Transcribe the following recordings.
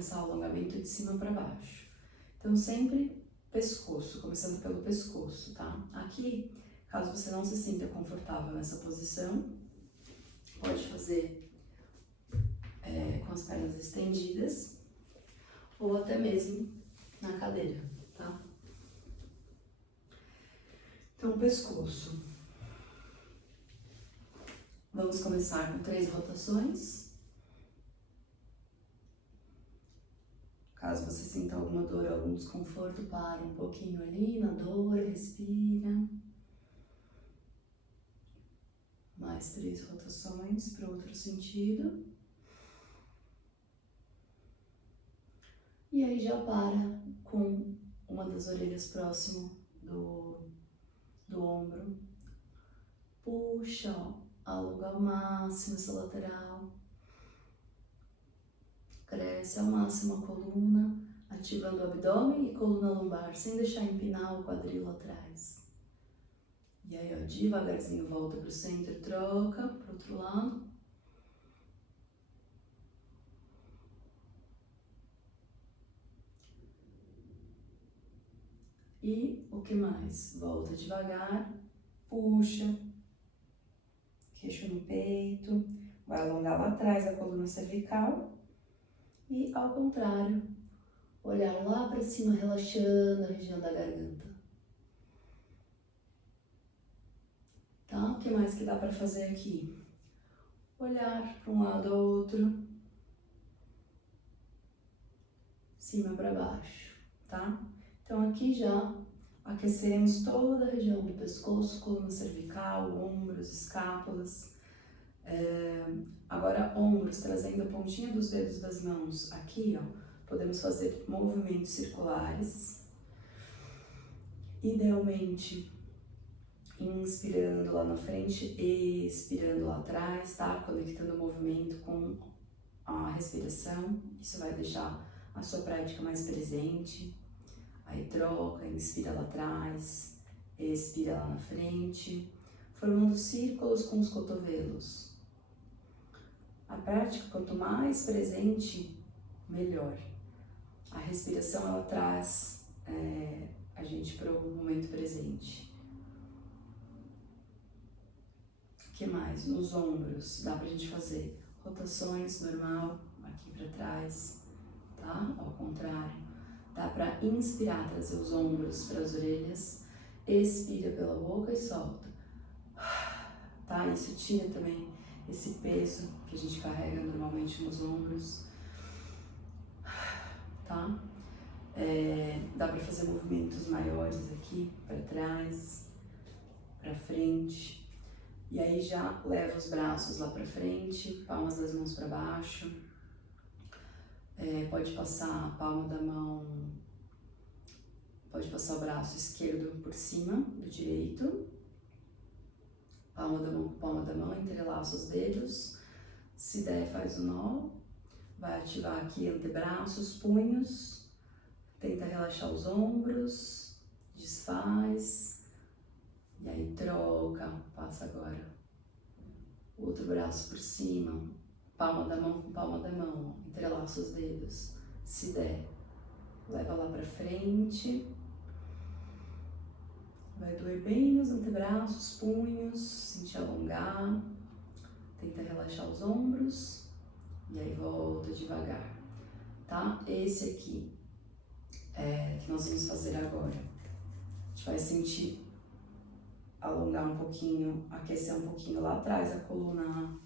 começar o alongamento de cima para baixo. Então, sempre pescoço, começando pelo pescoço, tá? Aqui, caso você não se sinta confortável nessa posição, pode fazer com as pernas estendidas ou até mesmo na cadeira, tá? Então, pescoço. Vamos começar com 3 rotações. Caso você sinta alguma dor, algum desconforto, para um pouquinho ali na dor, respira. Mais 3 rotações para o outro sentido. E aí já para com uma das orelhas próximo do ombro. Puxa, ó, alonga ao máximo essa lateral. Cresce ao máximo a coluna, ativando o abdômen e coluna lombar, sem deixar empinar o quadril lá atrás. E aí, ó, devagarzinho volta para o centro, troca para o outro lado. E o que mais? Volta devagar, puxa, queixo no peito, vai alongar lá atrás a coluna cervical. E ao contrário, olhar lá para cima, relaxando a região da garganta. Tá? O que mais que dá para fazer aqui? Olhar para um lado ou outro, cima para baixo, tá? Então aqui já aquecemos toda a região do pescoço, coluna cervical, ombros, escápulas. Agora ombros, trazendo a pontinha dos dedos das mãos aqui, ó, podemos fazer movimentos circulares. Idealmente, inspirando lá na frente, expirando lá atrás, tá? Conectando o movimento com a respiração. Isso vai deixar a sua prática mais presente. Aí troca, inspira lá atrás, expira lá na frente, formando círculos com os cotovelos. A prática, quanto mais presente, melhor. A respiração, ela traz a gente para o momento presente. O que mais? Nos ombros, dá pra gente fazer rotações normal, aqui para trás, tá? Ao contrário. Dá pra inspirar, trazer os ombros para as orelhas, expira pela boca e solta. Tá? Isso tira também esse peso que a gente carrega normalmente nos ombros. Tá? Dá pra fazer movimentos maiores aqui, para trás, para frente. E aí já leva os braços lá para frente, palmas das mãos para baixo. Pode passar a palma da mão, pode passar o braço esquerdo por cima do direito. Palma da mão com palma da mão, entrelaça os dedos. Se der, faz o nó. Vai ativar aqui antebraços, punhos. Tenta relaxar os ombros, desfaz. E aí troca, passa agora o outro braço por cima, palma da mão com palma da mão, entrelaça os dedos. Se der, leva lá pra frente. Vai doer bem nos antebraços, punhos, sentir alongar. Tenta relaxar os ombros e aí volta devagar, tá? Esse aqui que nós vamos fazer agora. A gente vai sentir alongar um pouquinho, aquecer um pouquinho lá atrás a coluna,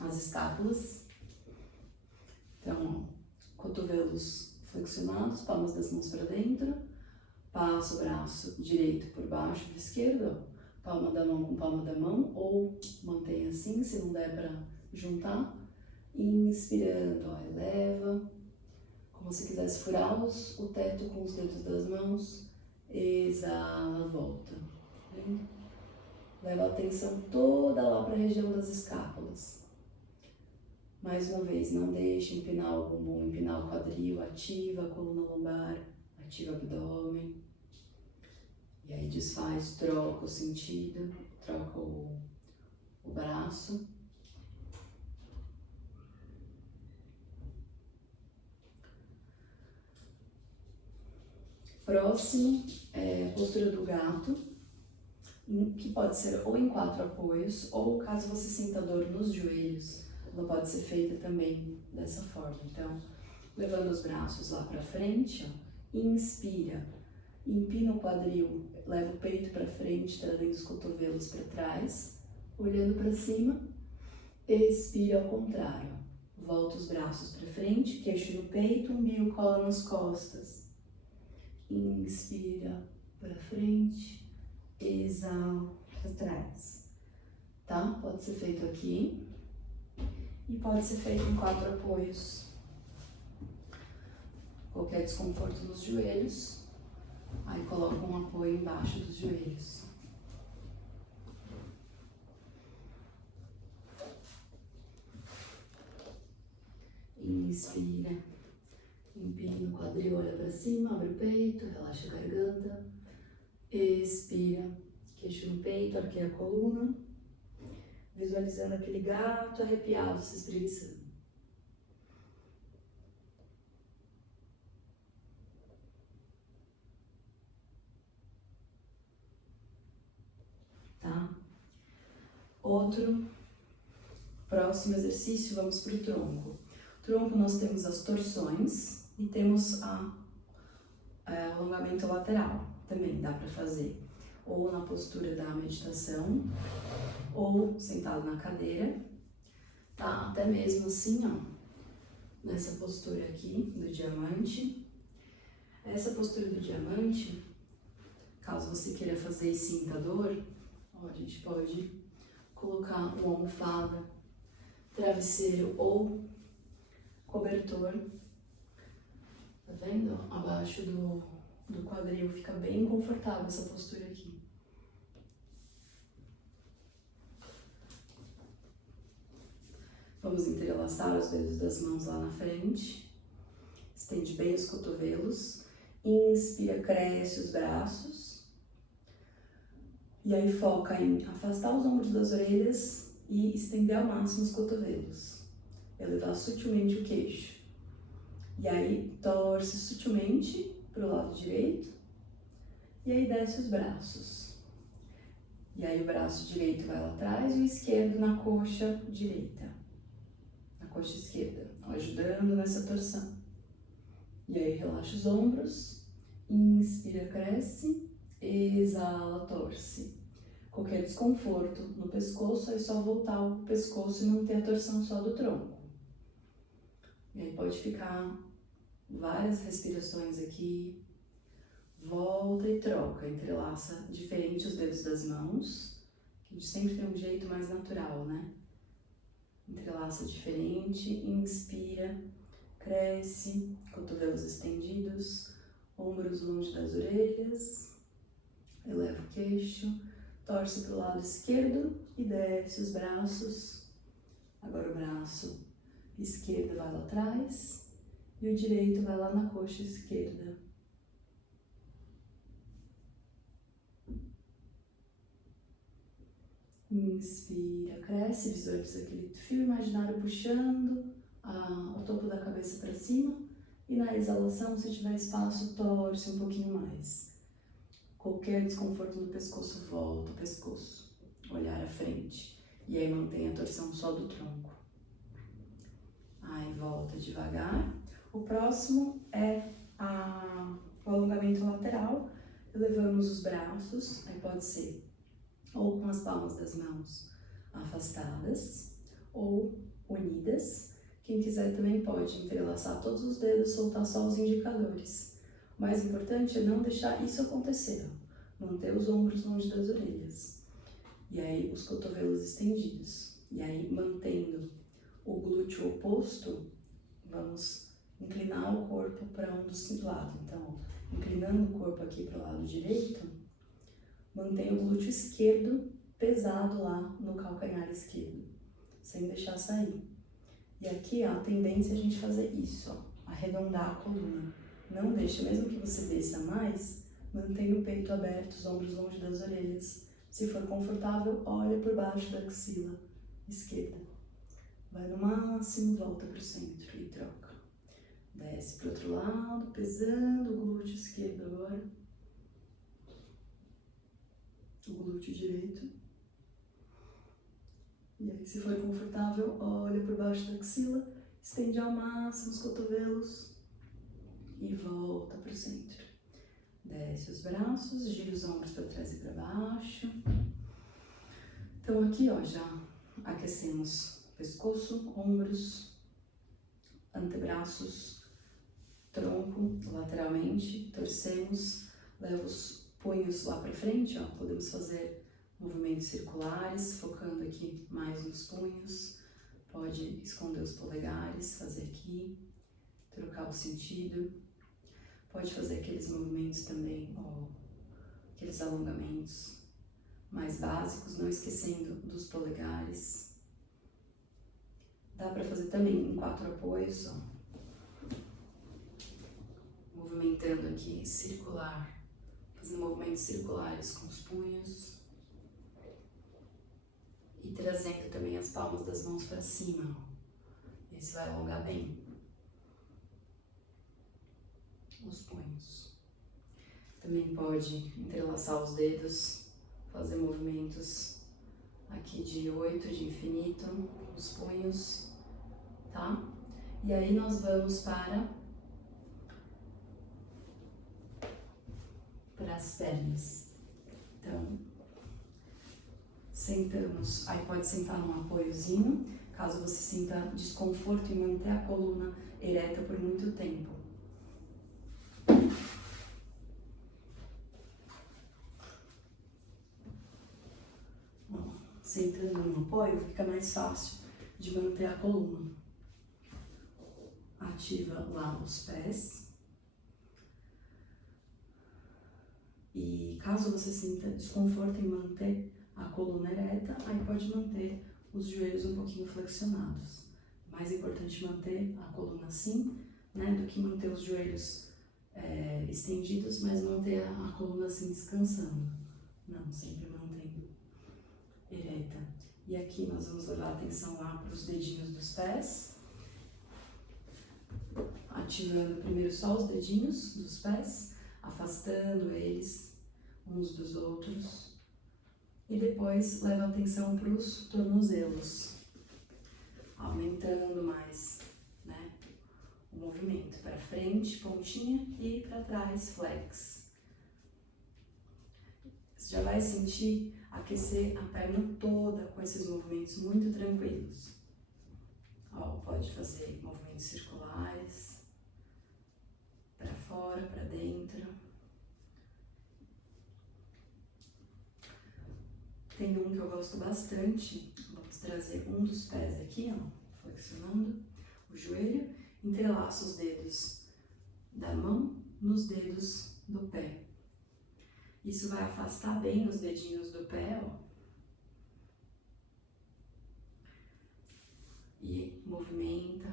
as escápulas. Então, ó, cotovelos flexionados, palmas das mãos para dentro, passa o braço direito por baixo do esquerdo, palma da mão com palma da mão, ou mantenha assim, se não der para juntar. Inspirando, ó, eleva, como se quisesse furar o teto com os dedos das mãos. Exala, volta. Leva a atenção toda lá para a região das escápulas. Mais uma vez, não deixe empinar o bumbum, empinar o quadril, ativa a coluna lombar, ativa o abdômen. E aí desfaz, troca o sentido, troca o braço. Próximo é a postura do gato, que pode ser ou em 4 apoios, ou caso você sinta dor nos joelhos, ela pode ser feita também dessa forma. Então, levando os braços lá para frente, ó, inspira, empina o quadril, leva o peito para frente, trazendo os cotovelos para trás, olhando para cima, expira ao contrário. Volta os braços para frente, queixo no peito, umbigo cola nas costas. Inspira para frente, exala para trás. Tá? Pode ser feito aqui e pode ser feito em 4 apoios. Qualquer desconforto nos joelhos, aí coloca um apoio embaixo dos joelhos. Inspira, empina o quadril, olha para cima, abre o peito, relaxa a garganta. Expira, queixo no peito, arqueia a coluna, visualizando aquele gato arrepiado, se espreguiçando. Tá? Outro, próximo exercício, vamos para o tronco. Tronco, nós temos as torções e temos alongamento lateral, também dá para fazer ou na postura da meditação ou sentado na cadeira, tá? Até mesmo assim, ó, nessa postura aqui do diamante. Essa postura do diamante, caso você queira fazer e sinta dor, ó, a gente pode colocar uma almofada, travesseiro ou cobertor, tá vendo? Abaixo do quadril, fica bem confortável essa postura aqui. Vamos entrelaçar os dedos das mãos lá na frente, estende bem os cotovelos, inspira, cresce os braços, e aí foca em afastar os ombros das orelhas e estender ao máximo os cotovelos, elevar sutilmente o queixo. E aí, torce sutilmente para o lado direito. E aí, desce os braços. E aí, o braço direito vai lá atrás e o esquerdo na coxa direita. Na coxa esquerda, ajudando nessa torção. E aí, relaxa os ombros. Inspira, cresce. Exala, torce. Qualquer desconforto no pescoço, é só voltar o pescoço e manter a torção só do tronco. E aí, pode ficar várias respirações aqui, volta e troca, entrelaça diferente os dedos das mãos, a gente sempre tem um jeito mais natural, né? Entrelaça diferente, inspira, cresce, cotovelos estendidos, ombros longe das orelhas, eleva o queixo, torce para o lado esquerdo e desce os braços. Agora o braço esquerdo vai lá atrás e o direito vai lá na coxa esquerda. Inspira, cresce, visualiza aquele fio imaginário puxando o topo da cabeça para cima. E na exalação, se tiver espaço, torce um pouquinho mais. Qualquer desconforto no pescoço, volta o pescoço. Olhar à frente. E aí mantém a torção só do tronco. Aí volta devagar. O próximo é o alongamento lateral. Elevamos os braços, aí pode ser ou com as palmas das mãos afastadas ou unidas. Quem quiser também pode entrelaçar todos os dedos, soltar só os indicadores. O mais importante é não deixar isso acontecer, manter os ombros longe das orelhas. E aí os cotovelos estendidos. E aí mantendo o glúteo oposto, vamos inclinar o corpo para um dos lados. Então, inclinando o corpo aqui para o lado direito, mantém o glúteo esquerdo pesado lá no calcanhar esquerdo, sem deixar sair. E aqui, ó, a tendência é a gente fazer isso, ó, arredondar a coluna. Não deixa, mesmo que você desça mais, mantenha o peito aberto, os ombros longe das orelhas. Se for confortável, olha por baixo da axila esquerda. Vai no máximo, volta para o centro e troca. Desce pro outro lado, pesando o glúteo esquerdo agora. O glúteo direito. E aí, se for confortável, olha por baixo da axila, estende ao máximo os cotovelos e volta para o centro. Desce os braços, gira os ombros para trás e para baixo. Então aqui, ó, já aquecemos pescoço, ombros, antebraços, tronco, lateralmente, torcemos, leva os punhos lá para frente, ó, podemos fazer movimentos circulares, focando aqui mais nos punhos, pode esconder os polegares, fazer aqui, trocar o sentido, pode fazer aqueles movimentos também, ó, aqueles alongamentos mais básicos, não esquecendo dos polegares. Dá para fazer também em 4 apoios, ó, movimentando aqui circular, fazendo movimentos circulares com os punhos. E trazendo também as palmas das mãos para cima. Esse vai alongar bem os punhos. Também pode entrelaçar os dedos, fazer movimentos aqui de 8, de infinito, os punhos, tá? E aí nós vamos para as pernas. Então, sentamos, aí pode sentar num apoiozinho, caso você sinta desconforto em manter a coluna ereta por muito tempo. Ó, sentando num apoio fica mais fácil de manter a coluna. Ativa lá os pés. E caso você sinta desconforto em manter a coluna ereta, aí pode manter os joelhos um pouquinho flexionados. Mais importante manter a coluna assim, né, do que manter os joelhos estendidos, mas manter a coluna assim descansando. Não, sempre mantendo ereta. E aqui nós vamos levar a atenção lá para os dedinhos dos pés. Ativando primeiro só os dedinhos dos pés, afastando eles uns dos outros. E depois leva a atenção para os tornozelos, aumentando mais, né, o movimento para frente, pontinha, e para trás, flex. Você já vai sentir aquecer a perna toda com esses movimentos muito tranquilos. Ó, pode fazer movimentos circulares, para fora, para dentro. Tem um que eu gosto bastante, vamos trazer um dos pés aqui, ó, flexionando o joelho, entrelaça os dedos da mão nos dedos do pé. Isso vai afastar bem os dedinhos do pé, ó. E movimenta.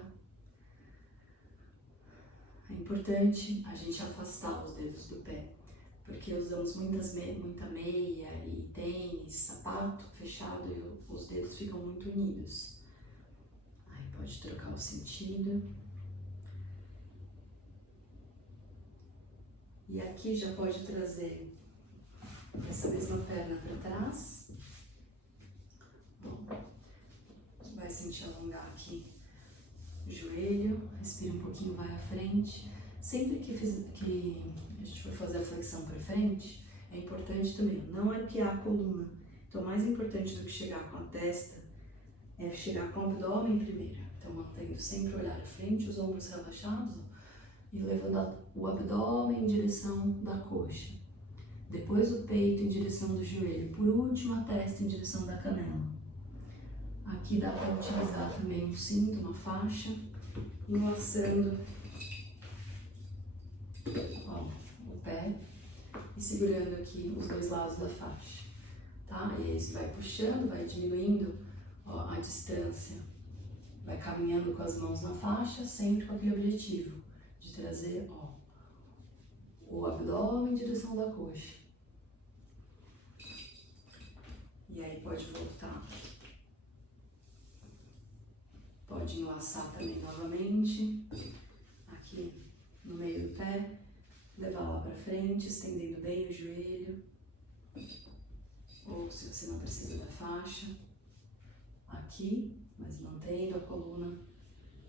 É importante a gente afastar os dedos do pé, porque usamos muita meia e tênis, sapato fechado e os dedos ficam muito unidos. Aí pode trocar o sentido. E aqui já pode trazer essa mesma perna para trás. Bom, vai sentir alongar aqui o joelho, respira um pouquinho, vai à frente. Sempre que a gente for fazer a flexão para frente, é importante também não arquear a coluna. Então, mais importante do que chegar com a testa é chegar com o abdômen primeiro. Então, mantendo sempre o olhar à frente, os ombros relaxados, ó, e levando o abdômen em direção da coxa. Depois o peito em direção do joelho. Por último, a testa em direção da canela. Aqui dá para utilizar também um cinto, uma faixa, enlaçando, ó, o pé e segurando aqui os dois lados da faixa, tá? E aí você vai puxando, vai diminuindo, ó, a distância, vai caminhando com as mãos na faixa, sempre com aquele objetivo de trazer, ó, o abdômen em direção da coxa. E aí pode voltar. Pode enlaçar também novamente, aqui no meio do pé, levar lá pra frente, estendendo bem o joelho. Ou se você não precisa da faixa, aqui, mas mantendo a coluna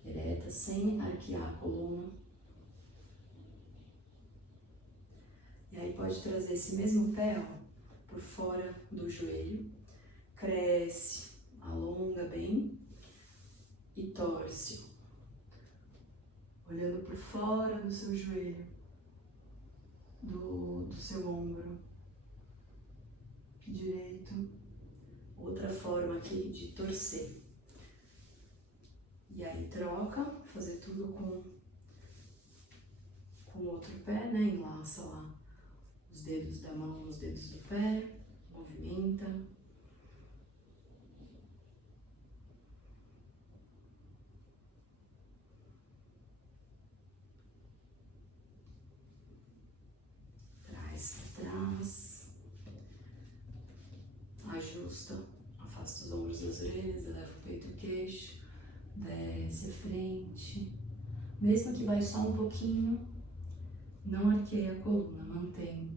ereta, sem arquear a coluna. E aí pode trazer esse mesmo pé, ó, por fora do joelho, cresce, alonga bem e torce, olhando por fora do seu joelho, do seu ombro direito. Outra forma aqui de torcer. E aí troca, fazer tudo com o outro pé, né? Enlaça lá os dedos da mão nos dedos do pé, movimenta. Traz para trás. Ajusta, afasta os ombros das orelhas, eleva o peito e o queixo, desce a frente. Mesmo que vai só um pouquinho, não arqueia a coluna, mantém.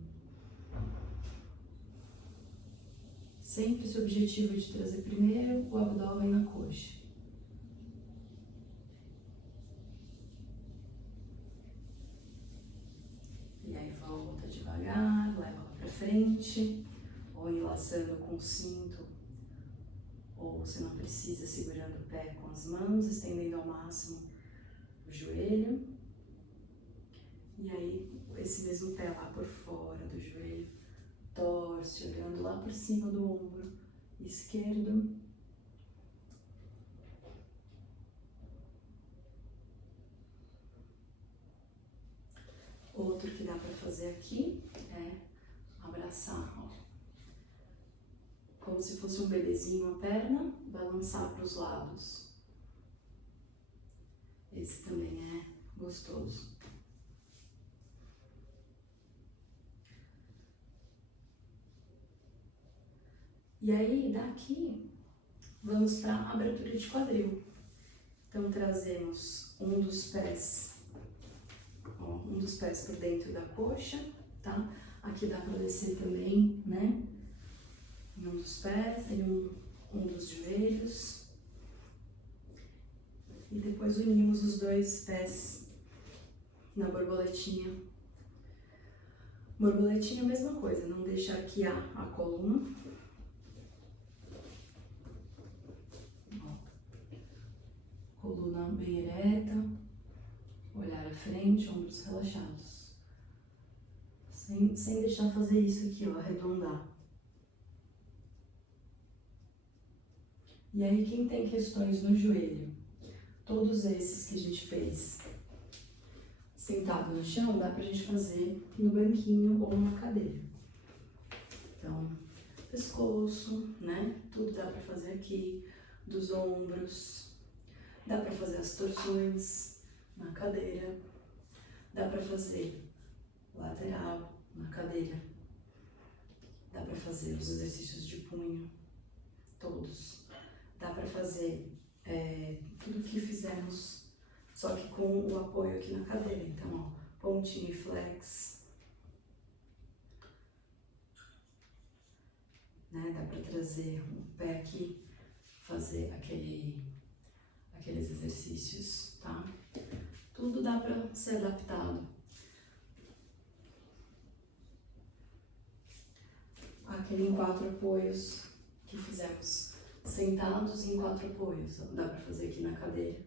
Sempre esse objetivo de trazer primeiro o abdômen na coxa. E aí volta devagar, leva lá pra frente, ou enlaçando com o cinto, ou se não precisa, segurando o pé com as mãos, estendendo ao máximo o joelho. E aí, esse mesmo pé lá por fora do joelho, torce, olhando lá por cima do ombro esquerdo. Outro que dá para fazer aqui é abraçar, ó, como se fosse um bebezinho a perna, balançar para os lados. Esse também é gostoso. E aí, daqui, vamos para a abertura de quadril. Então, trazemos um dos pés por dentro da coxa, tá? Aqui dá para descer também, né? Em um dos pés, em um dos joelhos. E depois unimos os dois pés na borboletinha. Borboletinha, a mesma coisa, não deixa arquear a coluna. Ó. Coluna bem ereta, olhar à frente, ombros relaxados. Sem deixar fazer isso aqui, ó, arredondar. E aí, quem tem questões no joelho, todos esses que a gente fez sentado no chão, dá pra gente fazer no banquinho ou numa cadeira. Então, pescoço, né? Tudo dá pra fazer aqui, dos ombros. Dá pra fazer as torções na cadeira. Dá pra fazer lateral na cadeira. Dá pra fazer os exercícios de punho, todos. Dá pra fazer tudo que fizemos, só que com o apoio aqui na cadeira. Então, ó, pontinho e flex. Né? Dá pra trazer o pé aqui, fazer aqueles exercícios, tá? Tudo dá pra ser adaptado. Aquele em 4 apoios que fizemos sentados em 4 apoios, dá pra fazer aqui na cadeira.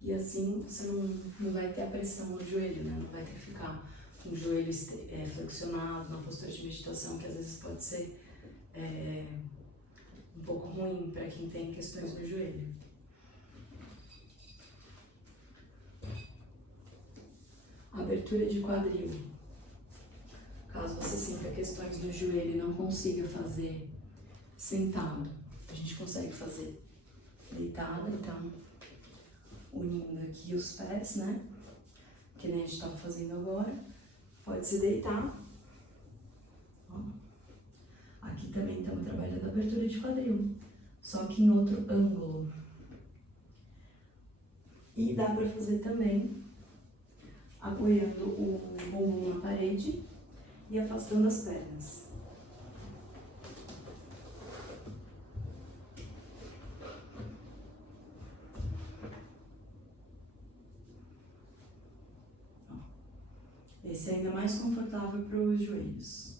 E assim você não vai ter a pressão no joelho, né? Não vai ter que ficar com o joelho flexionado na postura de meditação, que às vezes pode ser um pouco ruim para quem tem questões no joelho. Abertura de quadril. Caso você sinta questões no joelho e não consiga fazer sentado, a gente consegue fazer deitado, então unindo aqui os pés, né? Que nem a gente estava fazendo agora. Pode se deitar. Ó. Aqui também estamos trabalhando a abertura de quadril, só que em outro ângulo. E dá para fazer também apoiando o bumbum na parede e afastando as pernas. Esse é ainda mais confortável para os joelhos.